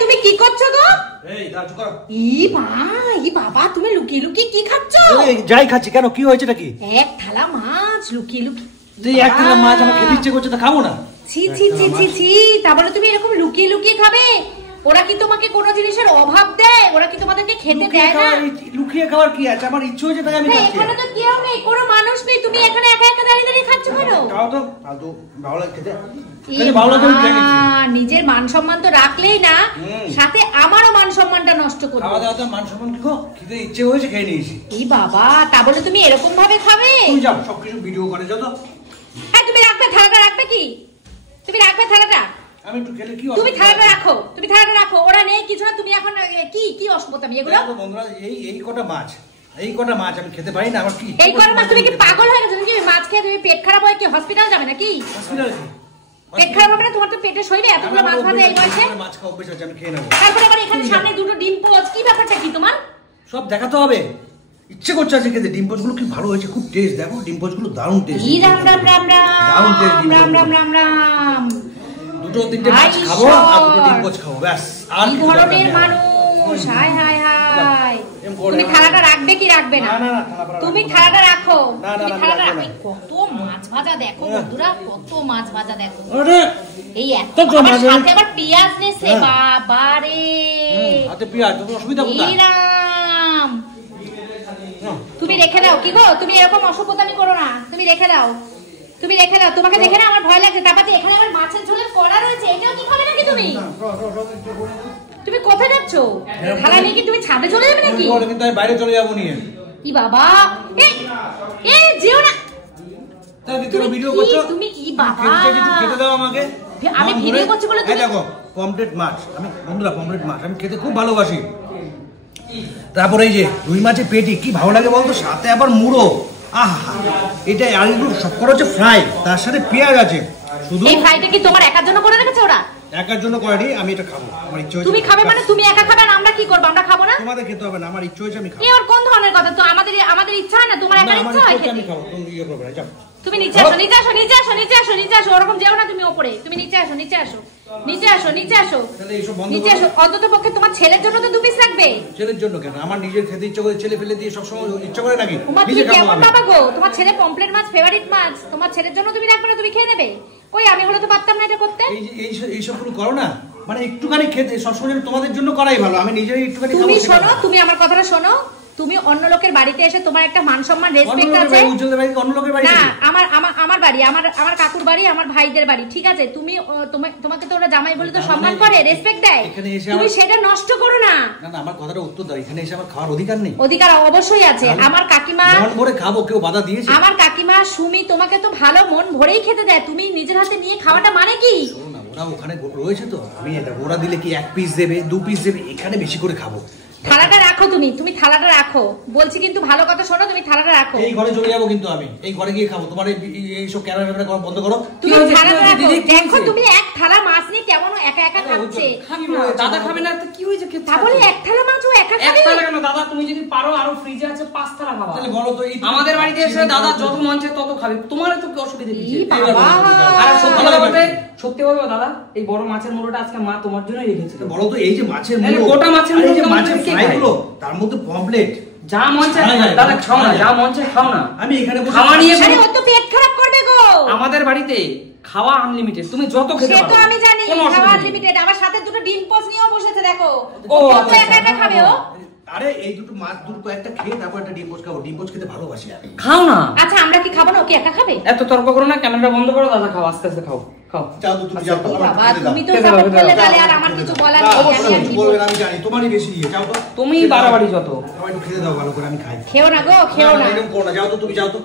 তুমি কি করছো গো? এই দাঁড়া চুপ করো। ই বাবা তুমি লুকিয়ে লুকিয়ে কি খাচ্ছ? এই যাই খাচ্ছি কেন, কি হয়েছে নাকি? এক থালা মাছ লুকিয়ে লুকিয়ে। এই এক থালা মাছ আমার খেতে ইচ্ছে করছে, তা খাবো না। ছি ছি ছি ছি ছি, তা বলে তুমি এরকম লুকিয়ে লুকিয়ে খাবে? ওরা কি তোমাকে কোনো জিনিসের অভাব দেয়? ওরা কি তোমাদেরকে খেতে দেয় না? লুকিয়ে খাওয়ার কি আছে, আমার ইচ্ছে হয়েছে তাই আমি খাচ্ছি। এখানে তো কেউ নেই, কোনো মানুষ নেই, তুমি এখানে একা একা দাঁড়িয়ে দাঁড়িয়ে খাচ্ছ কেন? খাও তো, ফালতু ভালো লাগে খেতে। নিজের মান সম্মান তো রাখলেই না, সাথে আমারও মান সম্মানটা নষ্ট করবে। খাওয়া দাওয়া তো মান সম্মান কি গো, খেতে ইচ্ছে হয়েছে খেয়ে নিয়েছি। এই বাবা, তা বলে তুমি এরকম ভাবে খাবে? তুমি যাও সবকিছু ভিডিও করে যাও তো। তুমি রাখবে থালাটা, রাখবে কি? তুমি রাখবে থালাটা? আমি একটু খেলে কি? তুমি থালাটা রাখো, তুমি থালাটা রাখো। ওরা নেই কিছু না, তুমি এখন কি কি অসুবিধা এগুলো? বন্ধুরা এই কটা মাছ আমি খেতে পারি না। আমার কি এই কটা মাছ? তুমি কি পাগল হয়ে গেছো নাকি? মাছ খেয়ে তুমি পেট খারাপ হয় কি হসপিটাল যাবে নাকি? হসপিটাল কি পেট খারাপ হবে না তোমার? তো পেটে সইবে এতগুলো মাছ ভাজা এই বয়সে? মাছ খাওয়া অভ্যেস আছে, আমি খেয়ে নেবো। তারপরে আবার এখানে সামনে দুটো ডিম পোচ, কি ব্যাপারটা কি তোমার? সব দেখাতে হবে, ইচ্ছে করছে আজকে খেতে। ডিম পোচগুলো কি ভালো হয়েছে, খুব টেস্ট। দেখো ডিম পোচগুলো দারুণ টেস্ট। ই রাম রাম রাম রাম রাম রাম রাম রাম। দুটো তিনটে মাছ খাবো আর দুটো ডিম পোচ খাবো, ব্যাস। আর কি ধরনের মানুষ! হায় হায় হায়। তুমি থালাটা রাখবে কি রাখবে না? তুমি থালাটা রাখো, তুমি থালাটা রাখো। কত মাছ ভাজা দেখো বন্ধুরা, কত মাছ ভাজা দেখো। এই এত আমার সাথে আবার পেঁয়াজ নেছে, বাবা রে। হাতে পেঁয়াজ, তো অসুবিধা কোথায়? ইরাম, তুমি রেখে দাও। কি গো, তুমি এরকম অসভ্যতামি করো না, তুমি রেখে দাও, তুমি রেখে দাও। তোমাকে দেখে না আমার ভয় লাগছে। তারপরে এখানে আবার মাছের ঝোলের কড়া রয়েছে, এটাও কি খাবে নাকি তুমি? তুমি কোথায় যাচ্ছ? থালা নিয়ে কি তুমি ছাদে চলে যাবে নাকি? কিন্তু আমি বাইরে চলে যাবো নিয়ে। ই বাবা, এই যেও না। তুমি ভিডিও করছো, তুমি ই বাবা খেতে দাও আমাকে। আমি ভিডিও করছি বলে তুমি দেখো পমফ্রেট মাছ, আমি বন্ধুরা পমফ্রেট মাছ আমি খেতে খুব ভালোবাসি। তারপরে এই যে রুই মাছের পেটি কি ভালো লাগে বলতো, সাথে আবার মুড়ো। আহা, এটা আর এগুলো সব করা হচ্ছে ফ্রাই, তার সাথে পেঁয়াজ আছে। শুধু এই ফ্রাইটা কি তোমার একার জন্য করে রেখেছে ওরা? একার জন্য করেনি, আমি এটা খাবো, আমার ইচ্ছে হয়েছে। তুমি খাবে মানে তুমি একা খাবে না আমরা কি করব? আমরা খাবো না? তোমাদের খেতে হবে না, আমার ইচ্ছে হয়েছে আমি খাবো। এই ওর কোন ধরনের কথা? তো আমাদের ইচ্ছা হয় না, তোমার একার ইচ্ছা হয় খেতে? আমি খাবো, তুমি ইয়ে করবে না, যাও। তুমি নিচে আসো, নিচে আসো, নিচে আসো, নিচে আসো, নিচে আসো। ওরকম যেও না তুমি ওপরে, তুমি নিচে আসো, নিচে আসো, নিচে আসো, নিচে আসো, তাহলে এইসব বন্ধ নিচে আসো। অন্তত পক্ষে তোমার ছেলের জন্য তো 2 পিস রাখবে। ছেলের জন্য কেন? আমার নিজের খেতে ইচ্ছে করে ছেলে ফেলে দিয়ে সবসময় ইচ্ছে করে নাকি? তোমার তুমি কেমন বাবা গো? তোমার ছেলে পমফ্রেট মাছ ফেভারিট মাছ, তোমার ছেলের জন্য তুমি রাখবে না, তুমি খেয়ে নেবে? কই আমি হলে তো পারতাম না এটা করতে। এই সবগুলো করো না, মানে একটুখানি খেতে সবসময় তোমাদের জন্য করাই ভালো, আমি নিজেই একটুখানি খাবো। তুমি শোনো, তুমি আমার কথাটা শোনো। তুমি অন্য লোকের বাড়িতে এসে তোমার একটা মান সম্মান রেসপেক্ট আছে অন্য লোকের বাড়ি না? আমার বাড়ি, আমার কাকুর বাড়ি, আমার ভাইদের বাড়ি, ঠিক আছে? তুমি তোমাকে তো ওরা জামাই বলে তো সম্মান করে, রেসপেক্ট দেয়। তুমি সেটা নষ্ট করো না। না না, আমার কথাটা উত্তর দাও। এখানে এসে আমার খাওয়ার অধিকার নেই? অধিকার অবশ্যই আছে। আমার কাকিমা মন ভরে খাবো, কেউ বাধা দিয়েছে? আমার কাকিমা সুমি তোমাকে তো ভালো মন ভরেই খেতে দেয়, তুমি নিজের হাতে নিয়ে খাওয়াটা মানে কি? শোনো না, ওরা ওখানে রয়েছে তো, আমি এটা ওরা দিলে কি 1 পিস দেবে 2 পিস দেবে, এখানে বেশি করে খাবো। থালাটা রাখো, তুমি থালাটা রাখো বলছি, কিন্তু ভালো কথা শোনো, তুমি থালাটা রাখো। এই ঘরে চলে যাবো কিন্তু আমি, এই ঘরে গিয়ে খাবো। তোমার এই সব ক্যামেরা করা বন্ধ করো। তুমি থালাটা রাখো। দেখো তুমি এক থালা মাছ নিয়ে কেমন একা একা খাচ্ছে। দাদা খাবে না তো কি হয়েছে? তাহলে এক থালা মাছ ও একা খাবে? এক থালা কেন দাদা? তুমি যদি পারো আরো ফ্রিজে আছে 5 থালা খাবা। তাহলে বলো তো, আমাদের বাড়িতে এসে দাদা যত মন চায় তত খাবে, তোমার তো কি অসুবিধা দিচ্ছে? আর সত্যি বলবো দাদা, এই বড় মাছের মুড়োটা আজকে মা তোমার জন্যই রেখেছিল। বলো তো, এই যে মাছের মুড়ো, গোটা মাছের মুড়ো, এই যে মাছের ফ্রাই গুলো, তার মধ্যে পমফ্রেট, যা মন চায় দাদা খাও না, যা মন চায় খাও না। আমি এখানে বসে খাওয়া নিয়ে ও তো পেট খারাপ করবে গো। আমাদের বাড়িতে খাওয়া আনলিমিটেড, তুমি যত খেতে পারো। সে তো আমি জানি, খাওয়া আনলিমিটেড। আমার সাথে দুটো ডিম পোচ নিয়েও বসেছে, দেখো ও কত একা একা খাবে ও। আরে এই দুটো মাছ দুটো একটা খেয়ে তারপর একটা ডিম পোচ খাবো। ডিম পোচ খেতে ভালোবাসি আমি। খাও না। আচ্ছা আমরা কি খাবো না? ও কি একা খাবে? এত তর্ক করো না, ক্যামেরা বন্ধ করো, দাদা খাও, আস্তে আস্তে খাও, খাও। যাও তো, তুমি যাও তো। বাবা তুমি তো সাপোর্ট করলে, তাহলে আর আমার কিছু বলার নেই। অবশ্যই কিছু বলবে না, আমি জানি তোমারই বেশি ইয়ে। যাও তো, তুমি বাড়াবাড়ি যত। আমায় একটু খেতে দাও ভালো করে, আমি খাই। খেও না গো, খেও না। এরকম করো না, যাও তো, তুমি যাও তো।